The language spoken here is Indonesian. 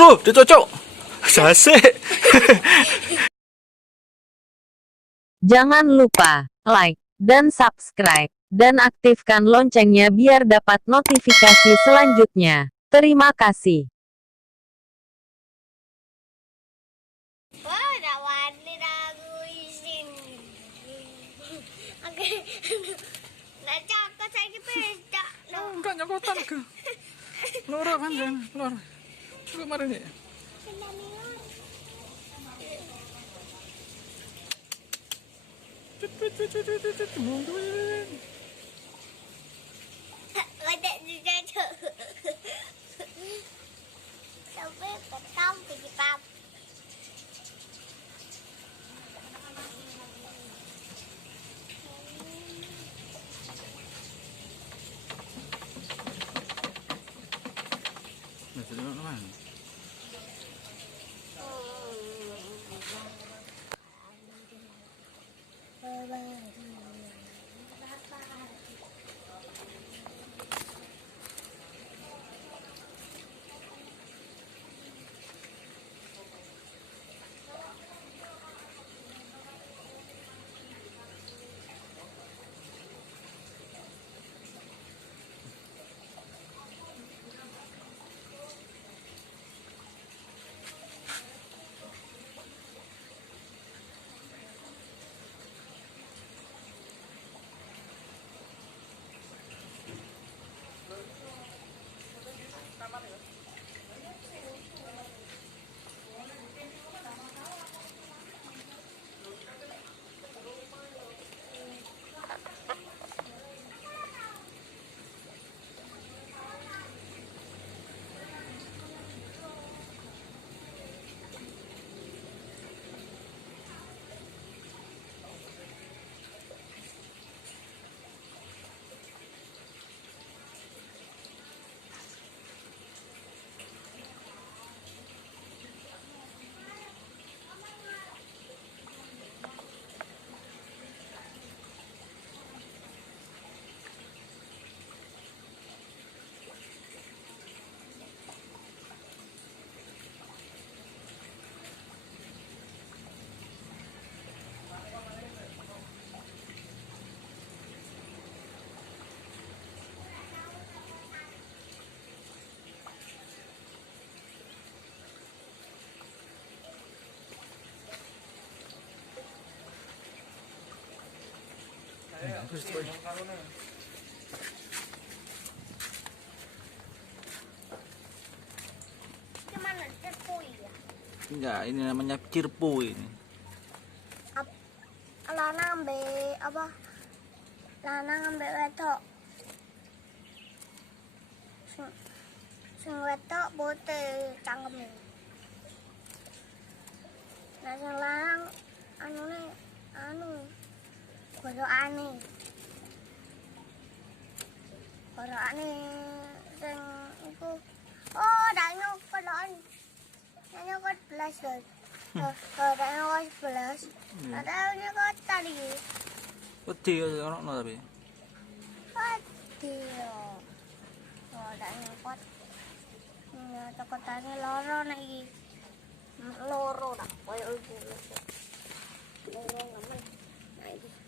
Aduh, dicocok. Jasik. Jangan lupa like dan subscribe, dan aktifkan loncengnya biar dapat notifikasi selanjutnya. Terima kasih. Wah, udah warna aku isin. Oke. Nah, cakep saya pesta. Enggak nyokotan ke. Loro panjang, loro. Kok mari nih. Mungkin. Ada dijajah. Sampai petang pergi pap. Masih ada mana? Gimana terpui ya? Enggak, ini namanya kirpu ini. Lanang be apa? Lanang be wedok. Sing wedok bote cangkeme. Nah sing lanang godhokane. Godhokane sing iku dak nyokotan. Nyokot belas guys. Dak nyokot belas. Ada nyokotan iki. Wedi ono tapi. Wedi yo. Dak nyokot. Nyokotane loro nek iki. Loro dak koyo iki. Loro nemen. Nah iki.